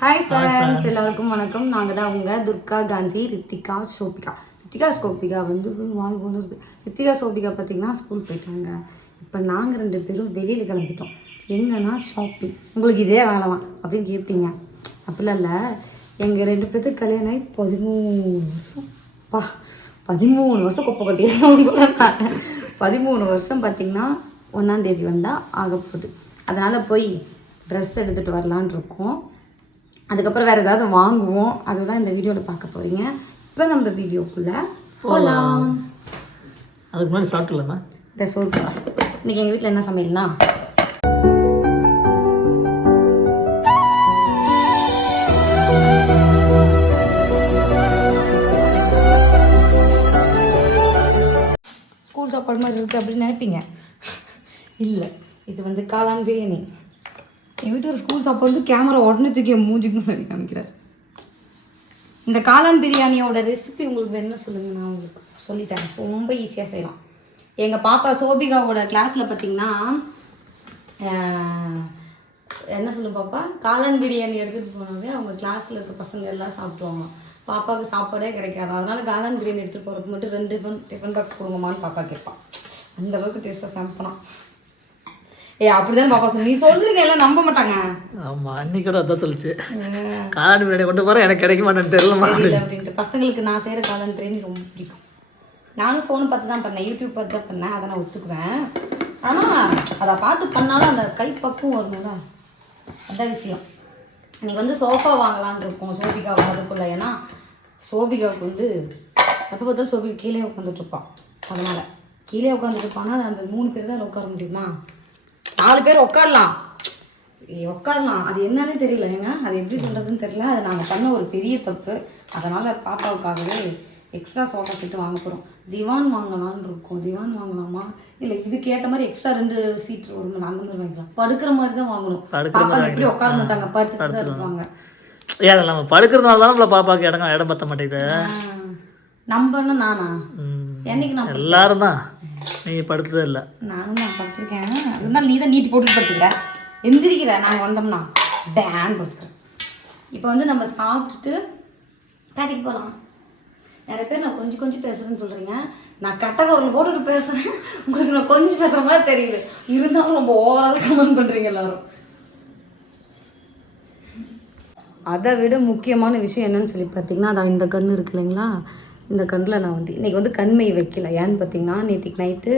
Hi friends எல்லாருக்கும் வணக்கம். நாங்கள் தான் உங்க துர்கா காந்தி ரித்திகா சோபிகா. ரித்திகா சோபிகா வந்து வாய் போடுறது ரித்திகா சோபிகா பார்த்தீங்கன்னா ஸ்கூல் போயிட்டாங்க. இப்போ நாங்கள் ரெண்டு பேரும் வெளியில் கிளம்பிட்டோம். எங்கன்னா ஷாப்பிங் உங்களுக்கு இதே வேணாம் அப்படின்னு கேட்பீங்க அப்படிலாம் இல்லை. எங்கள் ரெண்டு பேர்த்துக்கு கல்யாணம் ஆகி பதிமூணு வருஷம். பா பதிமூணு வருஷம் குப்பை கட்டி பதிமூணு வருஷம் பார்த்தீங்கன்னா ஒன்றாந்தேதி வந்தால் ஆக போகுது அதனால் போய் ட்ரெஸ் எடுத்துகிட்டு வரலான் இருக்கோம். அதுக்கப்புறம் வேறு ஏதாவது வாங்குவோம். அதுதான் இந்த வீடியோவில் பார்க்க போகிறீங்க இப்போ நம்ம வீடியோக்குள்ளே போகலாம் அதுக்கு முன்னாடி சாப்பிட்டுலாமா இந்த சொல்கிறேன் இன்றைக்கி எங்கள் வீட்டில் என்ன சமையல்னா? ஸ்கூல் சாப்பாடு மாதிரி இருக்குது அப்படின்னு நினைப்பீங்க. இல்லை இது வந்து காளான் பிரியாணி. எங்கள் வீட்டு ஸ்கூல் சாப்பாடு வந்து கேமரா உடனே தூக்கி மூஞ்சிக்கு மாதிரி காமிக்கிறார். இந்த காளான் பிரியாணியோட ரெசிபி உங்களுக்கு வேணும்னு சொல்லுங்கள் நான் உங்களுக்கு சொல்லித்தரேன் ரொம்ப ஈஸியாக செய்யலாம். எங்கள் பாப்பா சோபிகாவோட கிளாஸில் பார்த்தீங்கன்னா என்ன சொல்லும் பாப்பா? காளான் பிரியாணி எடுத்துகிட்டு போனாவே அவங்க கிளாஸில் இருக்க பசங்க எல்லாம் சாப்பிடுவாங்க பாப்பாவுக்கு சாப்பாடே கிடைக்காது. அதனால காளான் பிரியாணி எடுத்துகிட்டு போகிறதுக்கு மட்டும் ரெண்டு டிஃபன் டிஃபன் பாக்ஸ் கொடுங்கம்மான்னு பாப்பா கேட்பான் அந்த அளவுக்கு டேஸ்ட்டாக சமைப்பலாம் ஏ அப்படிதான் பாப்பா சொல்லு நீ சொல்லுங்க எல்லாம் நம்ப மாட்டாங்க. ஆமாம் அன்னைக்கு கூட அதான் சொல்லிச்சு. காடு பின்னாடி கொண்டு போகிறேன் எனக்கு கிடைக்க மாட்டேன்னு தெரியலமா தெரியல அப்படின்ட்டு. பசங்களுக்கு நான் செய்கிற காளான் பிரியாணி ரொம்ப பிடிக்கும். நானும் ஃபோன் பார்த்து தான் பண்ணேன் யூடியூப் பார்த்து தான் பண்ணேன் அதை நான் ஒத்துக்குவேன். ஆனால் அதை பார்த்து பண்ணாலும் அந்த கை பக்குவம் வரணும்ல அதான் விஷயம். இன்னைக்கு வந்து சோஃபா வாங்கலாம்னு இருக்கோம் சோபிகா அதுக்குள்ள ஏன்னா சோபிகாவுக்கு வந்து எப்போ பார்த்தாலும் சோபிகா கீழே உட்காந்துட்டு இருப்பான் அதனால் கீழே உட்காந்துட்டு இருப்பானா அந்த மூணு பேர் தான் உட்கார முடியுமா? நாலு பேர் உட்காரலாம் உட்காரலாம் அது என்னன்னு தெரியல. ஏங்க? அது எப்படி சொல்கிறதுன்னு தெரியல. அது நாங்கள் பண்ண ஒரு பெரிய தப்பு. அதனால் பாப்பாவுக்காகவே எக்ஸ்ட்ரா சோஃபா செட்டு வாங்க போகிறோம் திவான் வாங்கலாம்னு இருக்கோம். திவான் வாங்கலாமா? இல்லை இதுக்கு ஏற்ற மாதிரி எக்ஸ்ட்ரா ரெண்டு சீட் வரும்ல அந்த மாதிரி வாங்கிக்கலாம். படுக்கிற மாதிரி தான் வாங்கணும். பாப்பா எப்படி உட்கார மாட்டாங்க? படுத்துட்டு தான் இருப்பாங்க. ஏன் நம்ம படுக்கிறதுனால தான் நம்மள பாப்பாக்கு இடம் இடம் பத்த மாட்டேங்குது. நம்பன்னா நானா. என்னைக்கு நான் எல்லாரும் தான். நீ படுத்ததே இல்லை. நானும் நான் படுத்திருக்கேன். இருந்தாலும் நீ தான் நீட்டி போட்டுட்டு படுத்துக்கிற எந்திரிக்கிற. நாங்கள் வந்தோம்னா பேன் படுத்துக்கிறேன். இப்போ வந்து நம்ம சாப்பிட்டுட்டு கடைக்கு போகலாம் நிறைய பேர் நான் கொஞ்சம் கொஞ்சம் பேசுகிறேன்னு சொல்கிறீங்க நான் கட்ட குரல் போட்டுட்டு பேசுகிறேன் உங்களுக்கு நான் கொஞ்சம் பேசுகிற மாதிரி தெரியுது. இருந்தாலும் ரொம்ப ஓவராக கமெண்ட் பண்ணுறீங்க எல்லாரும். அதை விட முக்கியமான விஷயம் என்னன்னு சொல்லி பார்த்தீங்கன்னா அதான் இந்த கண் இருக்கு இல்லைங்களா? இந்த கண்ணில் நான் வந்து இன்றைக்கி வந்து கண்மை வைக்கல. ஏன்னு பார்த்தீங்கன்னா நேற்றுக்கு நைட்டு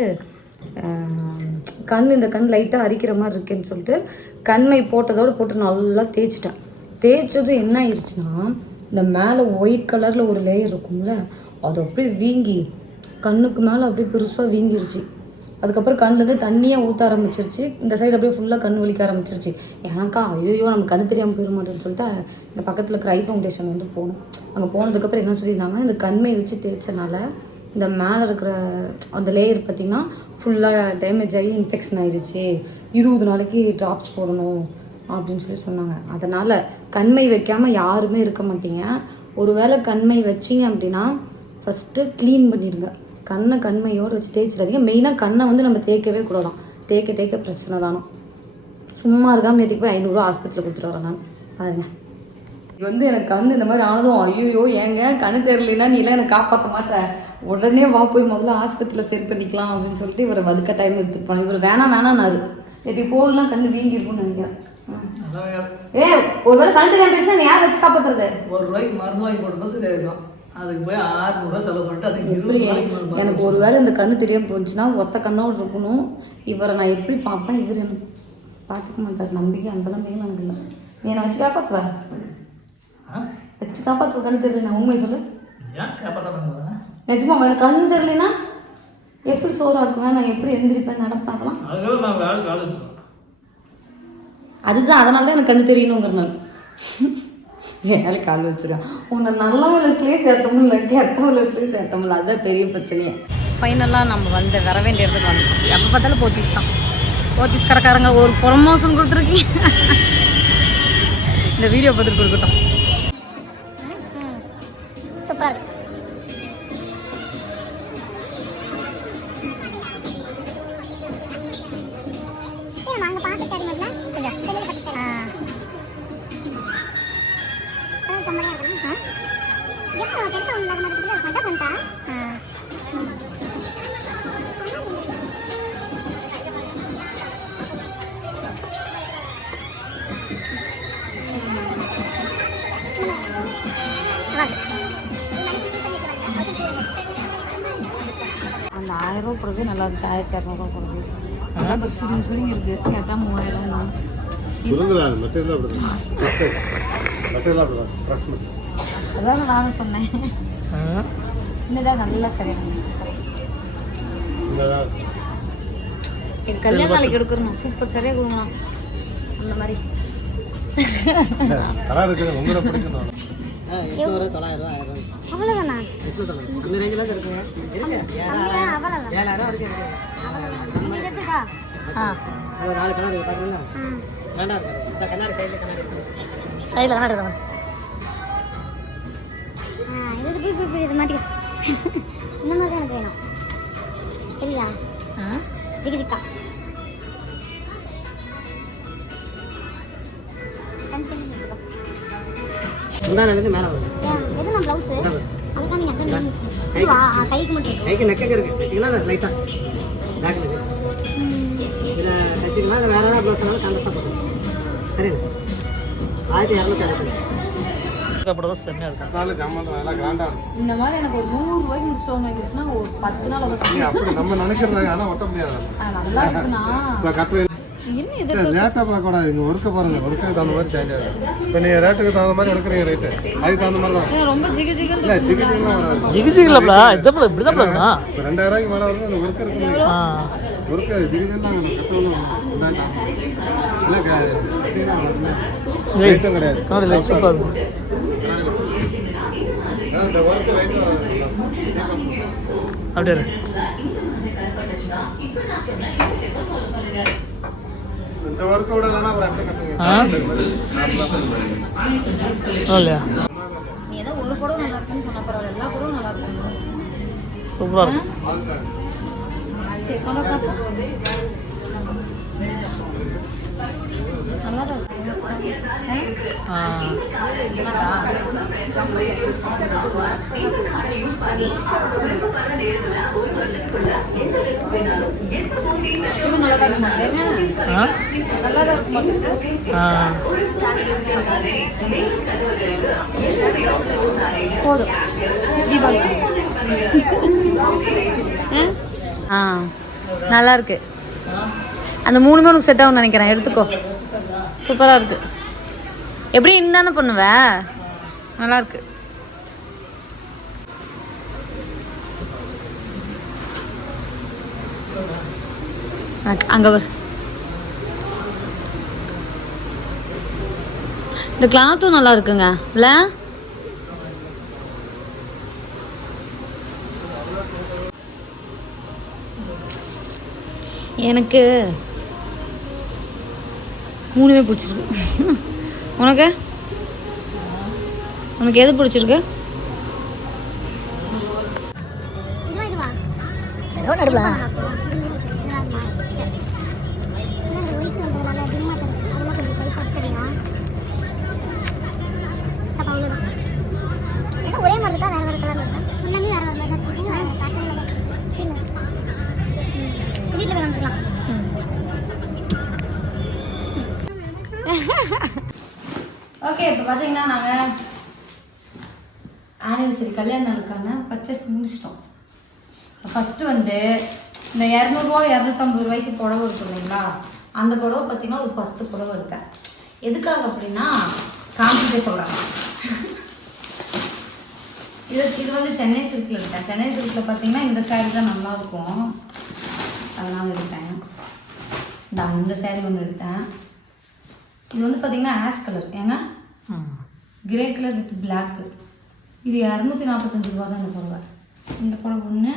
கண் இந்த கண் லைட்டாக அரிக்கிற மாதிரி இருக்குன்னு சொல்லிட்டு கண்மை போட்டதோடு போட்டு நல்லா தேய்ச்சிட்டேன். தேய்ச்சதும் என்ன ஆயிடுச்சுன்னா இந்த மேலே ஒயிட் கலரில் ஒரு லேயர் இருக்கும்ல அது அப்படியே வீங்கி கண்ணுக்கு மேலே அப்படியே பெருசாக வீங்கிடுச்சு அதுக்கப்புறம் கண்ணுலேருந்து தண்ணியாக ஊற்ற ஆரம்பிச்சிருச்சு. இந்த சைடு அப்படியே ஃபுல்லாக கண் வலிக்க ஆரம்பிச்சிருச்சு. எனக்கா ஐயோ நம்ம கண்ணு தெரியாமல் போயிட மாட்டேன்னு சொல்லிட்டு இந்த பக்கத்தில் இருக்கிற ஐ ஃபவுண்டேஷன் வந்து போனோம். அங்கே போனதுக்கப்புறம் என்ன சொல்லியிருந்தாங்க இந்த கண்மை வச்சு தேய்ச்சனால இந்த மேலே இருக்கிற அந்த லேயர் பார்த்திங்கன்னா ஃபுல்லாக டேமேஜ் ஆகி இன்ஃபெக்ஷன் ஆயிடுச்சு இருபது நாளைக்கு ட்ராப்ஸ் போடணும் அப்படின்னு சொல்லி சொன்னாங்க. அதனால் கண்மை வைக்காமல் யாருமே இருக்க மாட்டீங்க. ஒருவேளை கண்மை வச்சிங்க அப்படின்னா ஃபஸ்ட்டு க்ளீன் பண்ணிடுங்க கண்ணை கண்மையோடு வச்சு தேய்ச்சிடாதீங்க. மெயினாக கண்ணை வந்து நம்ம தேய்க்கவே கூடலாம் தேய்க்க தேய்க்க பிரச்சனை தானோ சும்மா இருக்காமல் நேற்றுக்கு போய் ஐநூறுரூவா ஆஸ்பத்திரியில் கொடுத்துட்டு வரேன் நான். பாருங்க. இது வந்து எனக்கு கண் இந்த மாதிரி ஆனதும் ஐயோ ஏங்க? கண்ணு தெரியலனா நீ எல்லாம் எனக்கு காப்பாற்ற மாட்டேற. உடனே வா போய் முதல்ல ஆஸ்பத்திரியில் சரி பண்ணிக்கலாம் அப்படின்னு சொல்லிட்டு இவரை வதுக்க டைம் எடுத்துட்டு போனேன் இவர் வேணாம் வேணாம்னாரு நேற்று போகலாம் கண்ணு வீங்கி இருக்கும்னு நினைக்கிறேன். ஏ ஒருவேளை பேசுனா நீ யார் வச்சு காப்பாத்துறது? ஒரு ரூபாய்க்கு மருந்து வாங்கி போட்டு சரியா இருக்கும் அதுக்கு போய் ஆறுநூறுவா செலவு பண்ணிட்டு அதுக்கு இருபது எனக்கு ஒரு வேளை இந்த கண்ணு தெரியாம போச்சுன்னா ஒத்த கண்ணோடு இருக்கணும். இவரை நான் எப்படி பார்ப்பேன்? இவர் எனக்கு பார்த்துக்க மாட்டார். நம்பிக்கை அந்த நம்பிக்கை எனக்கு இல்லை. நீ என்னை வச்சு காப்பாற்றுவ ஆ? வச்சு காப்பாற்றுவ கண்ணு தெரியல நான் உண்மை சொல்லு நிஜமா எனக்கு கண்ணு தெரியலனா எப்படி சோறாக்குவேன் நான் எப்படி எந்திரிப்பேன்? நடப்பேன்? அதெல்லாம். நான் வச்சுருவேன் அதுதான். அதனால தான் எனக்கு கண்ணு தெரியணுங்கிறனால. ஏழை கால் வச்சிருக்கேன் உன்னை நல்ல லிஸ்ட்லேயே சேர்த்த முடியல கெட்ட லிஸ்ட்லேயே சேர்த்த முடியல. அதுதான் பெரிய பிரச்சனையே. ஃபைனலாக நம்ம வந்து வர வேண்டிய இடத்துக்கு வந்துட்டோம். எப்போ பார்த்தாலும் போத்தீஸ் தான். போத்தீஸ் கடைக்காரங்க ஒரு ப்ரொமோஷன் கொடுத்துருக்கீங்க. இந்த வீடியோ பார்த்துட்டு கொடுக்கட்டும். அந்த ஆயிரம் ரூபா போடுறது நல்லா இருந்துச்சு. ஆயிரத்தி இரநூறுவா போடுறது. அதெல்லாம் இப்போ சுருங்கி சுருங்கி இருக்குது கேட்டால் மூவாயிரம் தான். சுருங்கலாம் மெட்டீரியல் அப்படிதான் மெட்டீரியல் அப்படிதான் ப்ரெஸ் மெட்டீரியல் அதான் நானும் சொன்னேன். இன்னதான் நல்லா சரியான கல்யாண நாளைக்கு எடுக்கணும். சூப்பர் சரியாக கொடுங்கண்ணா. அந்த மாதிரி. கலர் இருக்குது உங்களை எட்நூறு தொள்ளாயிரம் ஆயிரம். ரூபாய். அவ்வளோதாண்ணா எட்நூறு தொள்ளாயிரம். அந்த ரேஞ்சில் தான் இருக்குங்க இருக்கு. ஏழாயிரம். ஏழாயிரம் வரைக்கும் இருக்கு ஆ. அது நாலு கலர் இருக்கு பாருங்களா வேண்டாம் இருக்கு. இந்த கண்ணாடி சைடில் கண்ணாடி இருக்கு. சைடில் கண்ணாடி தான் இது மாட்டிக்க. இந்த மாதிரி தான் எனக்கு வேணும். இல்லையா ஆ? ஜிகு ஜிக்கா முந்தானிலேருந்து மேலே வரும் எது நான் ப்ளவுஸு கைக்கு மட்டும் கைக்கு நெக்கங்க இருக்கு. வச்சிக்கலாம் லைட்டாக பேக் இதில் இல்லை வேறு ஏதாவது ப்ளவுஸ் வேணாலும் கான்ட்ரஸ்டாக போட்டுக்கலாம். சரிங்க ஆயிரத்தி இரநூத்தி அறுபது செம்மையாக இருக்கும் நாலு கிராண்டாக இருக்கும். இந்த மாதிரி எனக்கு ஒரு நூறு ரூபாய்க்கு முடிச்சு ஸ்டோன் ஒரு பத்து நாள் அப்படி நம்ம நினைக்கிறது ஆனால் ஒட்ட முடியாது. நல்லா இருக்குண்ணா. இப்போ கட்டில் ரேட்டாக பார்க்கக்கூடாது. இங்கே ஒர்க்கை பாருங்கள் ஒர்க்குக்கு தகுந்த மாதிரி சேஞ்ச் ஆகும் இப்போ நீங்கள் ரேட்டுக்கு தகுந்த மாதிரி எடுக்கிறீங்க ரேட்டு அதுக்கு தகுந்த மாதிரி தான். ரொம்ப ஜிகு ஜிகுன்னு இல்லை டிக்கெட்டுலாம் வராது. ஜிகி ஜிகிலப்ல இதான் இப்படி தான் பண்ணுமா இப்போ ரெண்டாயிரம் ரூபாய்க்கு மேலே வரும் அந்த ஒர்க் இருக்கும் ஆ. ஒர்க்கு ஜிகிதான் கட்டணும் இல்லை சூப்பராக இருக்கும் ஒர்க்கு ரைட்டு அப்படியே இல்லையா? சூப்பராக இருக்கும். ஆ? போதும். தீபாவளி. ஆ? நல்லா இருக்கு. அந்த மூணுமே உனக்கு செட் ஆகும்னு நினைக்கிறேன். எடுத்துக்கோ. சூப்பராக இருக்கு. எப்படி இருந்தானே பண்ணுவ? நல்லா இருக்கு. அங்க- அங்க வரு இந்த கிளாத்தும் நல்லா இருக்குங்க. இல்லை எனக்கு மூணுமே பிடிச்சிருக்கு. உனக்கு? உனக்கு எது பிடிச்சிருக்கு? நடுவில். ஓகே இப்போ பார்த்தீங்கன்னா நாங்கள் ஆனிவர்சரி கல்யாண நாளுக்கான பர்ச்சேஸ் முடிச்சிட்டோம். ஃபஸ்ட்டு வந்து இந்த இரநூறுவா இரநூத்தம்பது ரூபாய்க்கு புடவை இருக்கும் இல்லைங்களா? அந்த புடவை பார்த்தீங்கன்னா ஒரு பத்து புடவை எடுத்தேன். எதுக்காக அப்படின்னா காமிச்சிட்டே சொல்கிறாங்க இது இது வந்து சென்னை சில்கில் எடுத்தேன். சென்னை சில்கில் பார்த்தீங்கன்னா இந்த saree தான் நல்லாயிருக்கும் அதனால் எடுத்தேன். இந்த இந்த saree ஒன்று எடுத்தேன். இது வந்து பார்த்தீங்கன்னா ஆஷ் கலர் ஏன்னா கிரே கலர் வித் பிளாக் இது இரநூத்தி நாற்பத்தஞ்சு ரூபா தான் இந்த புடவை. இந்த புடவை ஒன்று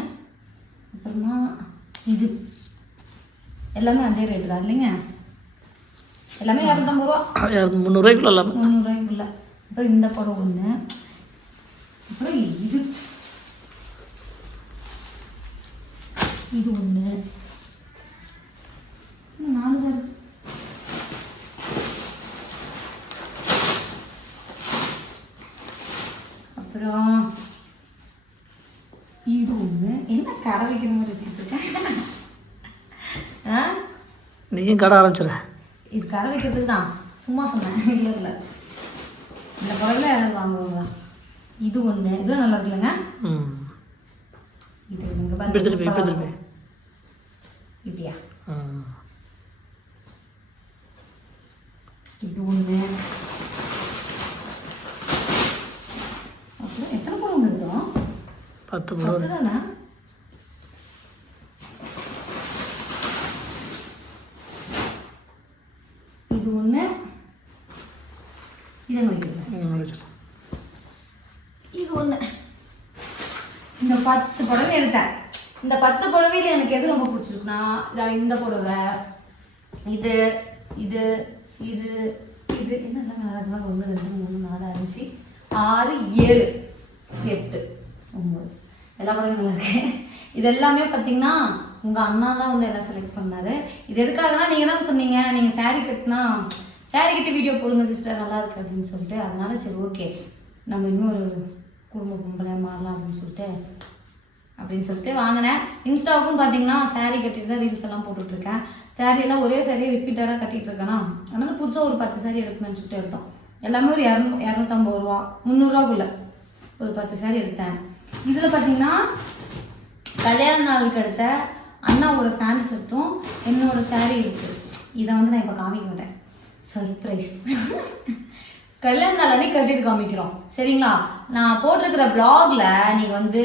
அப்புறமா இது. எல்லாமே அதே ரேட்டு தான் இல்லைங்க? எல்லாமே இரநூத்தம்பது ரூபா. முந்நூறுவாய்க்குள்ள எல்லாமே. முந்நூறுரூவாய்க்குள்ள. அப்புறம் இந்த புடவை ஒன்று அப்புறம் இது. இது ஒன்று நாலு தான் அப்புறம் இது ஒன்று என்ன கடை வைக்கிற மாதிரி வச்சுருக்கேன் ஆ? நீயும் கடை ஆரம்பிச்சிட இது கடை வைக்கிறது தான். சும்மா சொன்னேன். இல்லை இல்லை. இந்த பொருளில் யாராவது வாங்குவாங்க இது ஒன்று இதெல்லாம் நல்லா இருக்குல்லங்க. இது இங்கே பார்த்து இப்படியா? இது ஒன்று பத்து தானே இது ஒன்று இதை ஒன்று இந்த பத்து புடவை எடுத்தேன். இந்த பத்து புடவையில் எனக்கு எது ரொம்ப பிடிச்சிருக்குன்னா இதா இந்த புடவை இது இது இது இது. என்னெல்லாம் நல்லா ஒன்று ரெண்டு மூணு நாலு அஞ்சு ஆறு ஏழு எட்டு ஒம்பது எல்லா புடவையும் நல்லா இருக்கு. இது எல்லாமே பார்த்தீங்கன்னா உங்கள் அண்ணா தான் வந்து எல்லாம் செலக்ட் பண்ணார். இது எதுக்காகனா நீங்கள் தான் சொன்னீங்க நீங்கள் saree கட்டினா saree கட்டி வீடியோ போடுங்க சிஸ்டர் நல்லா இருக்குது அப்படின்னு சொல்லிட்டு. அதனால சரி ஓகே நம்ம இன்னும் ஒரு குடும்ப பொம்பளையாக மாறலாம் அப்படின்னு சொல்லிட்டு அப்படின்னு சொல்லிட்டு வாங்கினேன். இன்ஸ்டாவுக்கும் பார்த்தீங்கன்னா saree கட்டிட்டு தான் ரீல்ஸ் எல்லாம் போட்டுட்ருக்கேன் சாரீ எல்லாம் ஒரே சாரியை ரிப்பீட்டடாக கட்டிட்டு இருக்கேனா? அதனால புதுசாக ஒரு பத்து saree எடுக்கணும்னு சொல்லிட்டு எடுத்தோம். எல்லாமே ஒரு இரநூ இரநூத்தம்பது ரூபா முந்நூறுரூவாக்குள்ள ஒரு பத்து saree எடுத்தேன். இதில் பார்த்தீங்கன்னா கல்யாண நாளுக்கு அடுத்த அண்ணாவோட ஃபேன் செட்டும் என்னோட சாரீ இருக்குது இதை வந்து நான் இப்போ காமிக்க மாட்டேன் சர்ப்ரைஸ் கல்யாண நாள் அன்னைக்கு கட்டிட்டு காமிக்கிறோம். சரிங்களா? நான் போட்டிருக்கிற ப்ளாகில் நீங்கள் வந்து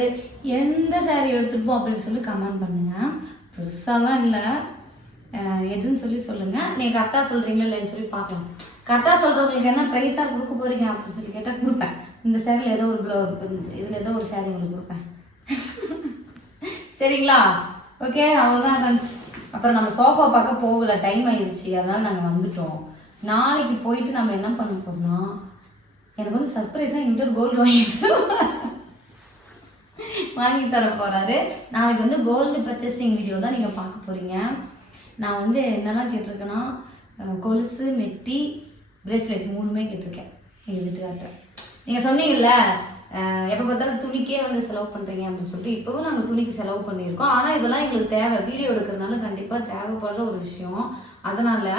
எந்த சாரீ எடுத்துருப்போம் அப்படின்னு சொல்லி கமெண்ட் பண்ணுங்கள் புதுசாகலாம் இல்லை. எதுன்னு சொல்லி சொல்லுங்கள் நீங்கள் கரெக்டாக சொல்கிறீங்களா இல்லைன்னு சொல்லி பார்க்கலாம். கரெக்டாக சொல்கிறவங்களுக்கு என்ன ப்ரைஸாக கொடுக்க போகிறீங்க அப்படின்னு சொல்லி கேட்டால் கொடுப்பேன். இந்த சேரீல ஏதோ ஒரு ப்ளோ இதில் ஏதோ ஒரு சேரீ உங்களுக்கு கொடுப்பேன். சரிங்களா? ஓகே அவ்வளோதான் அப்புறம் நம்ம சோஃபா பார்க்க போகல டைம் ஆயிடுச்சு அதனால் நாங்கள் வந்துட்டோம். நாளைக்கு போயிட்டு நம்ம என்ன பண்ண போறோம்னா எனக்கு வந்து சர்ப்ரைஸாக இன்டர் கோல்டு வாங்கி வாங்கி தர போகிறாரு நாளைக்கு வந்து கோல்டு பர்ச்சேசிங் வீடியோ தான் நீங்கள் பார்க்க போகிறீங்க நான் வந்து என்னெல்லாம் கேட்டிருக்கேன்னா கொலுசு மெட்டி பிரேஸ்லெட் மூணுமே கேட்டிருக்கேன். எங்கள் வீட்டுக்கார்ட்ட. நீங்கள் சொன்னீங்கல்ல எப்போ பார்த்தாலும் துணிக்கே வந்து செலவு பண்ணுறீங்க அப்படின்னு சொல்லிட்டு இப்போவும் நாங்கள் துணிக்கு செலவு பண்ணியிருக்கோம். ஆனால் இதெல்லாம் எங்களுக்கு தேவை. வீடியோ எடுக்கிறதுனால கண்டிப்பாக தேவைப்படுற ஒரு விஷயம். அதனால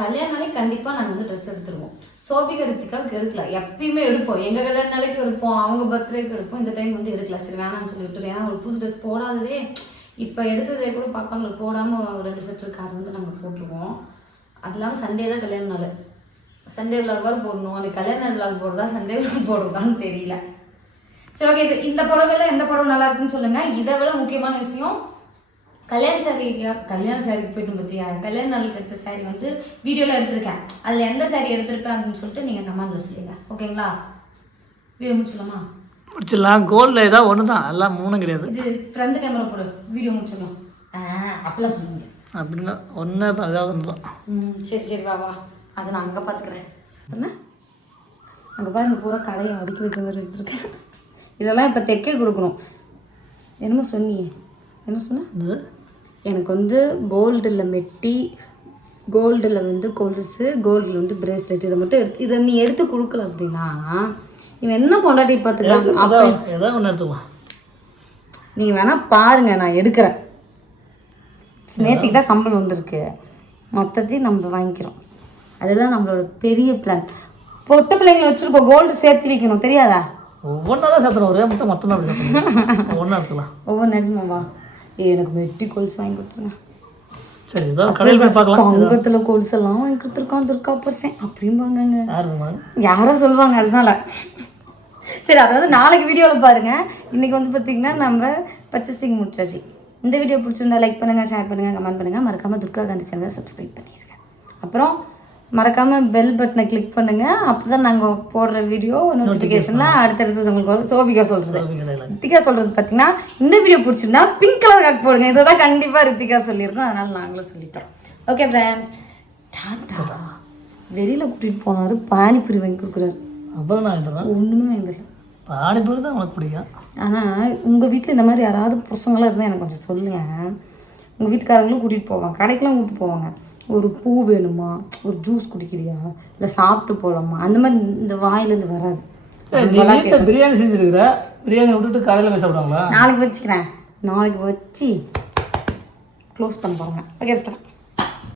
கல்யாண கண்டிப்பாக நாங்கள் வந்து ட்ரெஸ் எடுத்துருவோம். சோபிகா ரித்திகாவுக்கு எடுக்கல. எப்பயுமே எடுப்போம். எங்கள் கல்யாண நாளைக்கு எடுப்போம். அவங்க பர்த்டேக்கு எடுப்போம். இந்த டைம் வந்து எடுக்கல. சரி வேணாம்னு சொல்லி விட்டுரு ஏன்னா ஒரு புது ட்ரெஸ் போடாததே இப்போ எடுத்ததே கூட பார்ப்பாங்களுக்கு போடாமல் ரெண்டு செட் இருக்கு. அது வந்து நாங்கள் போட்டுருவோம். அது இல்லாமல் சண்டே தான் கல்யாண நாள். சண்டே வர போடணும். அந்த கல்யாண விளாக் போடுறதா சண்டே விளாக் போடுறதான்னு தெரியல. சரி ஓகே இது இந்த புடவைல எந்த புடவை நல்லா இருக்குன்னு சொல்லுங்க. இதை விட முக்கியமான விஷயம் கல்யாண சாரி கல்யாண சாரிக்கு போயிட்டு பார்த்தியா கல்யாண நாளுக்கு எடுத்த சாரி வந்து வீடியோவில் எடுத்திருக்கேன். அதில் எந்த சாரி எடுத்திருப்பேன் அப்படின்னு சொல்லிட்டு நீங்கள் கமெண்ட்ல சொல்லுங்க. ஓகேங்களா வீடியோ முடிச்சிடலாமா? முடிச்சிடலாம். கோல்டில் ஏதாவது ஒன்று தான் எல்லாம் மூணும் கிடையாது. இது ஃப்ரண்ட் கேமரா போடு. வீடியோ முடிச்சிடலாம். ஆ அப்படிலாம் சொல்லுங்க. அப்படின்னா ஒன்றே தான் ஏதாவது ஒன்று தான் ம் சரி சரி வா வா. அதை நான் அங்கே பார்த்துக்கிறேன் என்ன அங்கே பாருங்க பூரா கடையை அடுக்கி வச்ச மாதிரி வச்சுருக்கேன். இதெல்லாம் இப்போ தைக்க கொடுக்கணும். என்னமோ சொன்னியே என்ன சொன்ன? எனக்கு வந்து கோல்டில் மெட்டி கோல்டில் வந்து கொலுசு கோல்டில் வந்து பிரேஸ்லெட் இதை மட்டும் எடுத்து இதை நீ எடுத்து கொடுக்கல அப்படின்னா இவன் என்ன பொண்டாட்டி பார்த்துக்கலாம் அப்போ ஏதாவது ஒன்று எடுத்துக்கலாம். நீங்கள் வேணால் பாருங்க நான் எடுக்கிறேன். நேற்றுக்கு தான் சம்பளம் வந்திருக்கு. மொத்தத்தையும் நம்ம வாங்கிக்கிறோம். அதுதான் நம்மளோட பெரிய பிளான் பொட்ட பிள்ளைங்களை வச்சுருக்கோம் கோல்டு சேர்த்து வைக்கணும் தெரியாதா? ஒவ்வொன்றா தான் சேர்த்துணும் ஒரே மட்டும் மொத்தமாக அப்படி சேர்த்துணும் ஒவ்வொன்றா எடுத்துக்கலாம். ஒவ்வொரு நிஜமாவா எனக்கு மெட்டி கொலுசு வாங்கி கொடுத்துருங்க. சரி ஏதாவது கடையில் போய் பார்க்கலாம். தங்கத்துல கொலுசெல்லாம் வாங்கி கொடுத்துருக்கான் துர்கா பர்சன். அப்படிம்பாங்கங்க யார் சொல்லுவாங்க அதனால. சரி அதாவது நாளைக்கு வீடியோவில் பாருங்க. இன்னைக்கு வந்து பார்த்தீங்கன்னா நம்ம பர்ச்சேசிங் முடிச்சாச்சு. இந்த வீடியோ பிடிச்சிருந்தா லைக் பண்ணுங்க ஷேர் பண்ணுங்க கமெண்ட் பண்ணுங்க. மறக்காம துர்கா காந்தி சேனலை சப்ஸ்கிரைப் பண்ணிடுங்க அப்புறம் மறக்காம பெல் பட்டனை கிளிக் பண்ணுங்க. அப்பதான் நாங்க போடுற வீடியோ நோட்டிஃபிகேஷன்ல அடுத்தடுத்தது உங்களுக்கு வரும். சோபிகா சொல்றது. ரித்திகா சொல்றது பார்த்தீங்கன்னா இந்த வீடியோ பிடிச்சிருந்தா பிங்க் கலர் கட் போடுங்க. இதை தான் கண்டிப்பாக ரித்திகா சொல்லியிருக்கோம். அதனால நாங்களும் சொல்லித்தரோம். ஓகே ஃப்ரெண்ட்ஸ் டாட்டா வெளியில் கூட்டிகிட்டு போனாரு பானிபூரி வாங்கி கொடுக்குறாரு. அப்புறம் நான் ஒன்றுமே வாங்கல. பானிபூரி தான் உனக்கு பிடிக்கும். ஆனால் உங்கள் வீட்டில் இந்த மாதிரி யாராவது புருஷங்களாம் இருந்தால் எனக்கு கொஞ்சம் சொல்லுங்கள் உங்கள் வீட்டுக்காரங்களும் கூட்டிகிட்டு போவாங்க. கடைக்கெல்லாம் கூட்டிட்டு போவாங்க. ஒரு பூ வேணுமா? ஒரு ஜூஸ் குடிக்கிறியா? இல்லை சாப்பிட்டு போகலாமா அந்த மாதிரி இந்த வாயிலேருந்து வராது. பிரியாணி செஞ்சுருக்குற? பிரியாணி விட்டுட்டு கடையில் போய் சாப்பிடுவாங்களா? நாளைக்கு வச்சுக்கிறேன். நாளைக்கு வச்சு க்ளோஸ் பண்ண போகிறேன் ஓகே